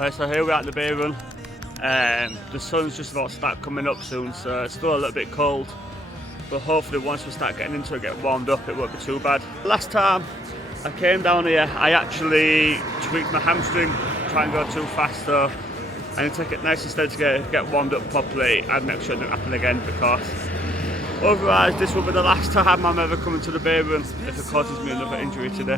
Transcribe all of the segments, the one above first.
Right, so here we're at the beer run. The sun's just about to start coming up soon, so it's still a little bit cold. But hopefully once we start getting into it, get warmed up, it won't be too bad. Last time I came down here, I actually tweaked my hamstring, try and go too fast, so I need to take it nice instead to get warmed up properly and make sure it doesn't happen again, because otherwise this will be the last time I'm ever coming to the beer run if it causes me another injury today.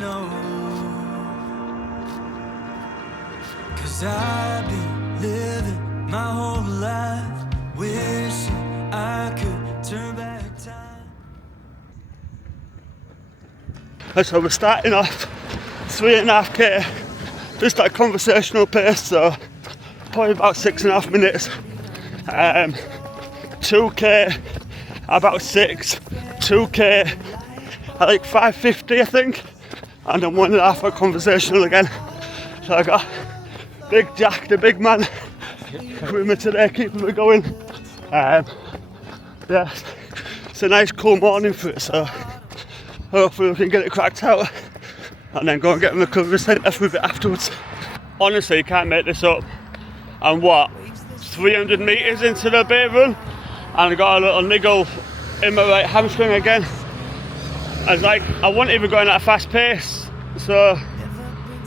Cause I've been living my whole life wishing I could turn back time. So we're starting off 3.5k, just at conversational pace, so probably about 6.5 minutes. 2k about 6, 2k at like 5:50 I think, and then 1.5 at conversational again. So I got Big Jack, the big man, with me today, keeping me going. Yeah, it's a nice cool morning for it, so hopefully we can get it cracked out and then go and get in the recovery centre with it afterwards. Honestly, you can't make this up. I'm 300 metres into the beer run, and I got a little niggle in my right hamstring again. I wasn't even going at a fast pace, so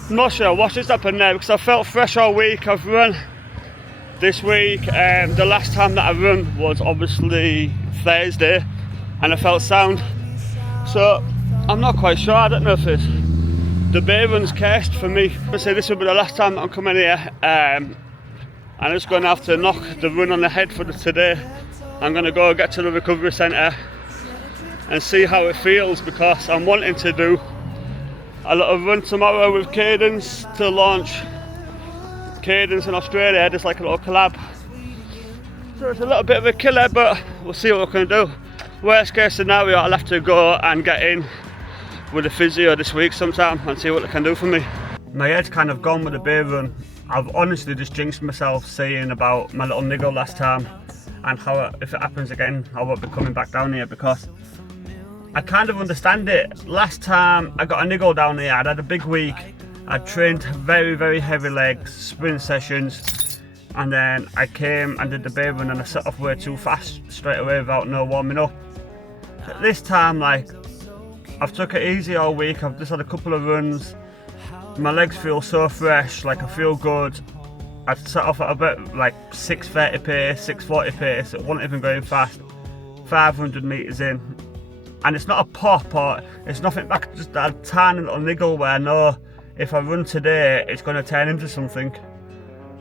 I'm not sure what just happened there, because I felt fresh all week. I've run this week, the last time that I run was obviously Thursday, and I felt sound. So I'm not quite sure, I don't know if it's the beer run's cursed for me. I say this will be the last time that I'm coming here. I'm just going to have to knock the run on the head for today. I'm going to go get to the recovery centre and see how it feels, because I'm wanting to do a little run tomorrow with Cadence to launch Cadence in Australia. Just like a little collab. So it's a little bit of a killer, but we'll see what we can do. Worst case scenario, I'll have to go and get in with a physio this week sometime and see what they can do for me. My head's kind of gone with the beer run. I've honestly just jinxed myself saying about my little niggle last time, and how if it happens again I won't be coming back down here, because I kind of understand it. Last time I got a niggle down here, I'd had a big week. I'd trained very heavy legs, sprint sessions, and then I came and did the beer run and I set off way too fast straight away without no warming up. But this time, like, I've took it easy all week. I've just had a couple of runs. My legs feel so fresh, like I feel good. I've set off at about like 6:30 pace, 6:40 pace. It wasn't even going fast. 500 metres in. And it's not a pop or it's nothing back, just a tiny little niggle where I know if I run today it's going to turn into something.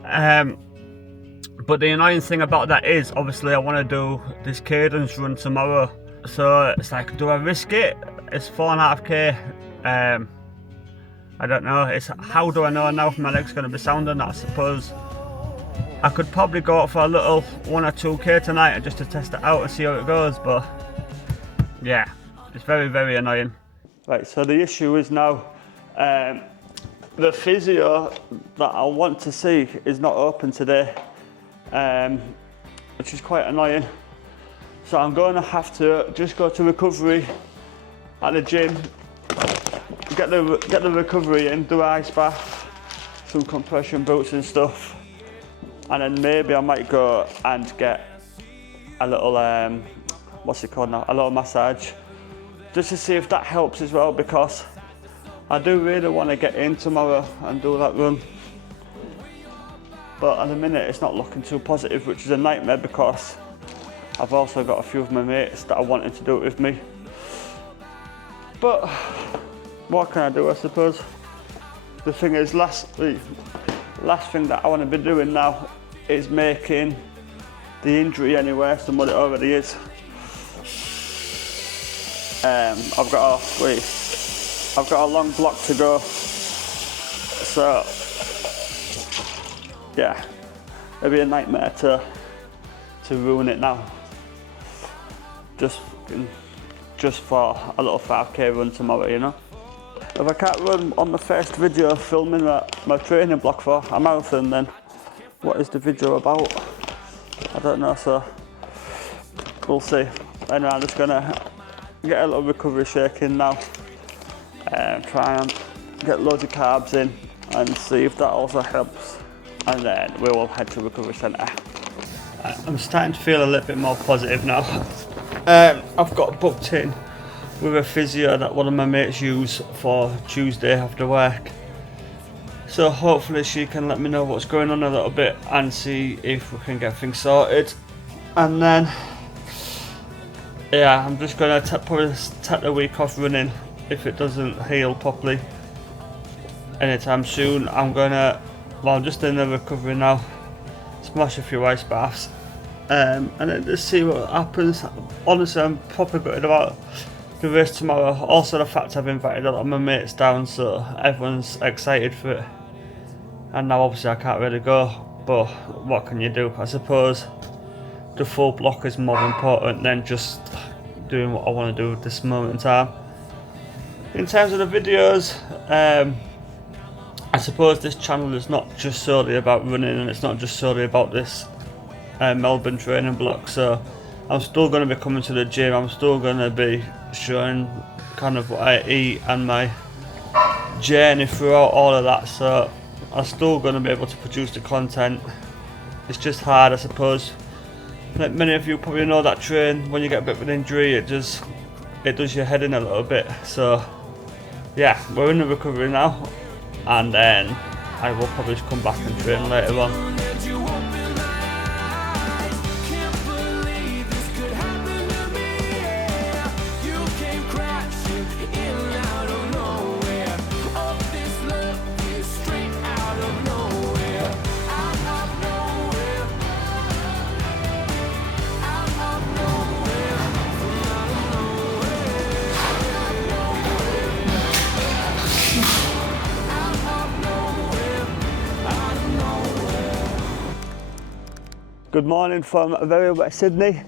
But the annoying thing about that is obviously I want to do this Cadence run tomorrow. So it's like, do I risk it? It's 4.5k. I don't know. It's how do I know now if my leg's going to be sound or not? I suppose I could probably go out for a little 1 or 2k tonight just to test it out and see how it goes, but yeah, it's very annoying. Right, so the issue is now the physio that I want to see is not open today, which is quite annoying. So I'm going to have to just go to recovery at the gym, get the recovery in, do an ice bath, some compression boots and stuff, and then maybe I might go and get a little what's it called now? A little massage, just to see if that helps as well, because I do really want to get in tomorrow and do that run. But at the minute it's not looking too positive, which is a nightmare, because I've also got a few of my mates that are wanting to do it with me. But what can I do, I suppose? The thing is, last thing that I want to be doing now is making the injury any worse than what it already is. I've got a long block to go, so yeah, it'd be a nightmare to ruin it now, just for a little 5k run tomorrow, you know. If I can't run on my first video filming my training block for a marathon, then what is the video about? I don't know, so we'll see. Anyway, I'm just gonna get a little recovery shake in now, try and get loads of carbs in and see if that also helps. and then we will head to recovery centre. I'm starting to feel a little bit more positive now. I've got booked in with a physio that one of my mates use for Tuesday after work. So hopefully she can let me know what's going on a little bit and see if we can get things sorted. And then, yeah, I'm just going to probably take the week off running if it doesn't heal properly anytime soon. I'm just in the recovery now, smash a few ice baths, and then just see what happens. Honestly, I'm proper gutted about the race tomorrow. Also the fact I've invited a lot of my mates down, so everyone's excited for it. And now obviously I can't really go, but what can you do? I suppose the full block is more important than just doing what I want to do at this moment in time. In terms of the videos, I suppose this channel is not just solely about running, and it's not just solely about this Melbourne training block, so I'm still going to be coming to the gym. I'm still going to be showing kind of what I eat and my journey throughout all of that, so I'm still going to be able to produce the content. It's just hard, I suppose. Like many of you probably know, that train, when you get a bit of an injury, it does your head in a little bit. So yeah, we're in the recovery now, and then I will probably come back and train later on. Good morning from very wet Sydney.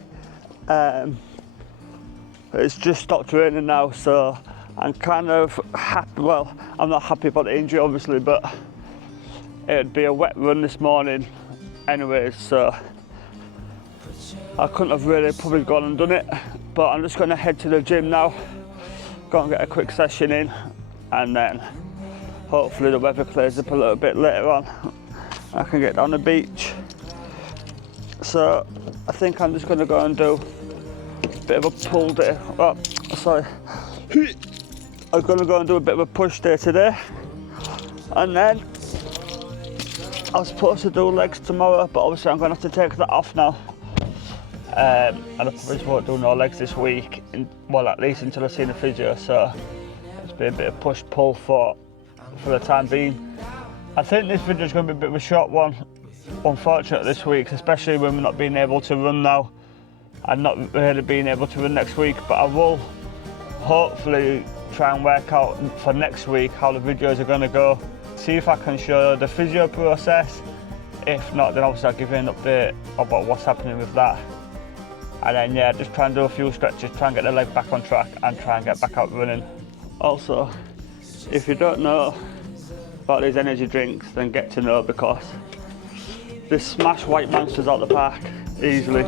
It's just stopped raining now, so I'm kind of happy. Well, I'm not happy about the injury obviously, but it'd be a wet run this morning anyways, so I couldn't have really probably gone and done it. But I'm just going to head to the gym now, go and get a quick session in, and then hopefully the weather clears up a little bit later on. I can get down the beach. So I think I'm just going to go and do a bit of a pull day. Oh, sorry. I'm going to go and do a bit of a push day today, and then I was supposed to do legs tomorrow, but obviously I'm going to have to take that off now. And I probably won't do no legs this week, well, at least until I've seen the physio. So it's been a bit of push-pull for the time being. I think this video is going to be a bit of a short one, unfortunately, this week, especially when we're not being able to run now and not really being able to run next week. But I will hopefully try and work out for next week how the videos are going to go, see if I can show the physio process. If not, then obviously I'll give you an update about what's happening with that. And then yeah, just try and do a few stretches, try and get the leg back on track and try and get back out running. Also, if you don't know about these energy drinks, then get to know, because they smash white monsters out the park easily.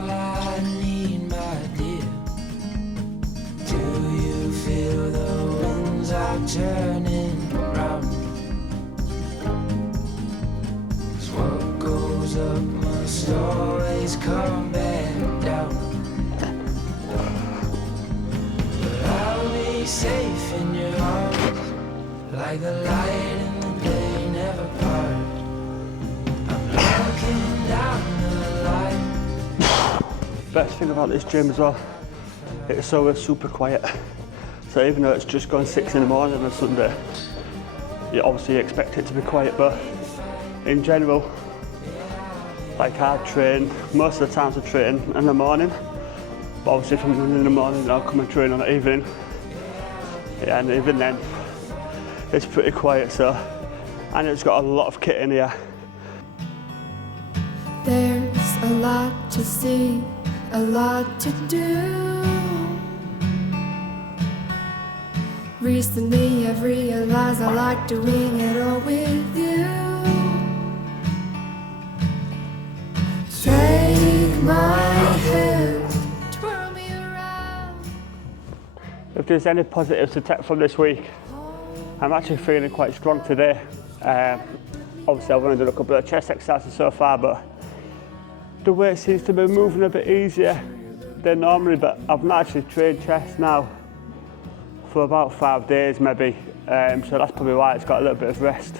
Do you feel the winds are turning round? 'Cause what goes up must always come back down. But I'll be safe in your arms, like the light in the day never part. Best thing about this gym as well, it's always super quiet. So even though it's just gone 6 in the morning on Sunday, you obviously expect it to be quiet, but in general, like I train, most of the times I train in the morning, but obviously if I'm running in the morning, I'll come and train on the evening. Yeah, and even then, it's pretty quiet, so, and it's got a lot of kit in here. There's a lot to see, a lot to do. Recently I've realized I like doing it all with you. Take my hand, twirl me around. If there's any positives to take from this week, I'm actually feeling quite strong today. Obviously I've only done a couple of chest exercises so far, but the weight seems to be moving a bit easier than normally, but I've not actually trained chest now for about 5 days maybe, so that's probably why it's got a little bit of rest.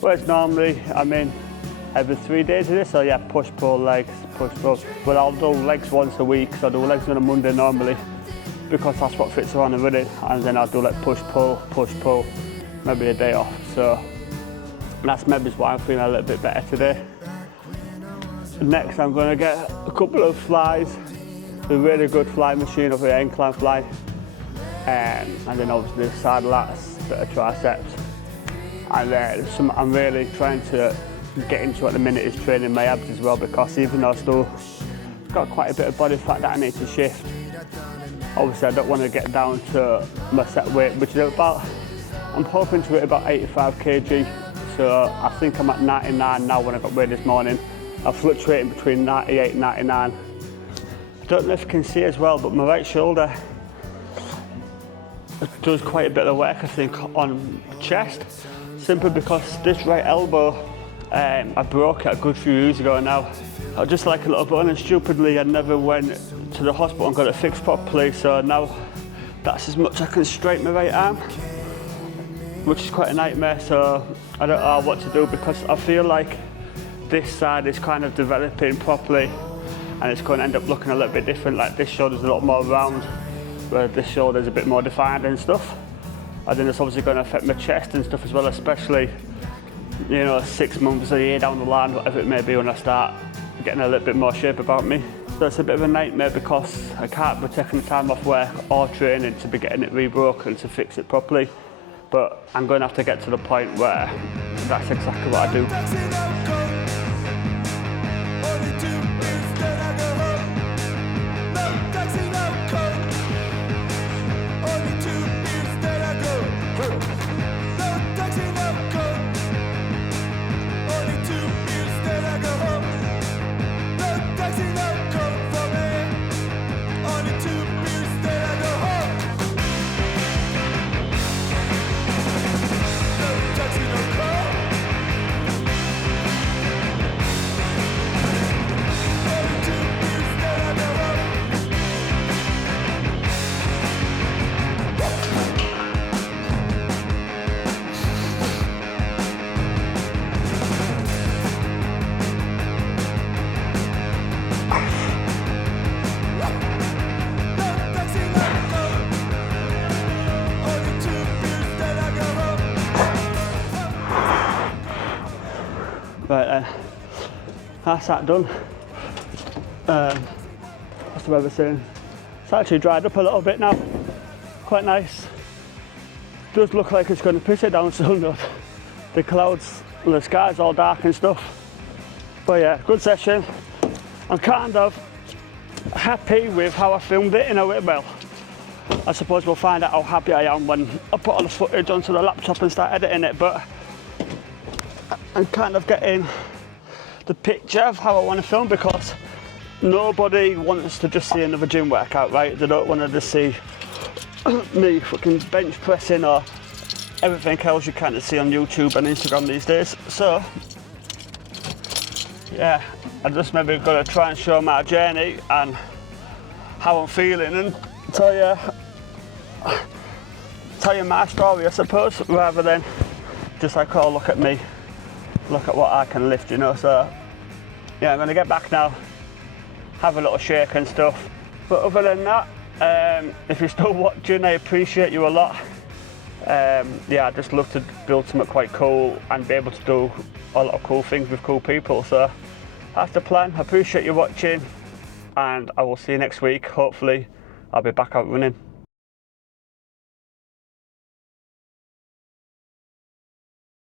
Whereas normally I'm in every 3 days of this, so yeah, push, pull, legs, push, pull. But I'll do legs once a week, so I'll do legs on a Monday normally, because that's what fits around the running, and then I'll do like push, pull, maybe a day off. So that's maybe why I'm feeling a little bit better today. Next I'm going to get a couple of flies, a really good fly machine over here, incline fly, and then obviously the side lats, bit of triceps, and then I'm really trying to get into at the minute is training my abs as well, because even though I've still got quite a bit of body fat that I need to shift, obviously I don't want to get down to my set weight, which is about, I'm hoping to hit about 85 kg, so I think I'm at 99 now when I got weighed this morning. I'm fluctuating between 98 and 99. I don't know if you can see as well, but my right shoulder does quite a bit of work I think on chest, simply because this right elbow, I broke it a good few years ago now. I was just like a little bit, and stupidly I never went to the hospital and got it fixed properly, so now that's as much I can straighten my right arm, which is quite a nightmare. So I don't know what to do, because I feel like this side is kind of developing properly and it's going to end up looking a little bit different. Like this shoulder's a lot more round, where this shoulder's a bit more defined and stuff. And then it's obviously going to affect my chest and stuff as well, especially, you know, 6 months, a year down the line, whatever it may be, when I start getting a little bit more shape about me. So it's a bit of a nightmare, because I can't be taking the time off work or training to be getting it rebroken to fix it properly. But I'm going to have to get to the point where that's exactly what I do. Right then, that's that done. What's the weather saying? It's actually dried up a little bit now, quite nice. Does look like it's going to piss it down soon though. The clouds, the sky's all dark and stuff. But yeah, good session. I'm kind of happy with how I filmed it in a way. Well, I suppose we'll find out how happy I am when I put all the footage onto the laptop and start editing it, but I'm kind of getting the picture of how I want to film, because nobody wants to just see another gym workout, right? They don't want to just see me fucking bench pressing or everything else you kind of see on YouTube and Instagram these days. So yeah, I just maybe going to try and show my journey and how I'm feeling, and tell you my story, I suppose, rather than just like, oh, look at me, look at what I can lift, you know. So yeah, I'm going to get back now, have a little shake and stuff. But other than that, if you're still watching, I appreciate you a lot. Yeah, I just love to build something quite cool and be able to do a lot of cool things with cool people. So that's the plan. I appreciate you watching, and I will see you next week. Hopefully I'll be back out running.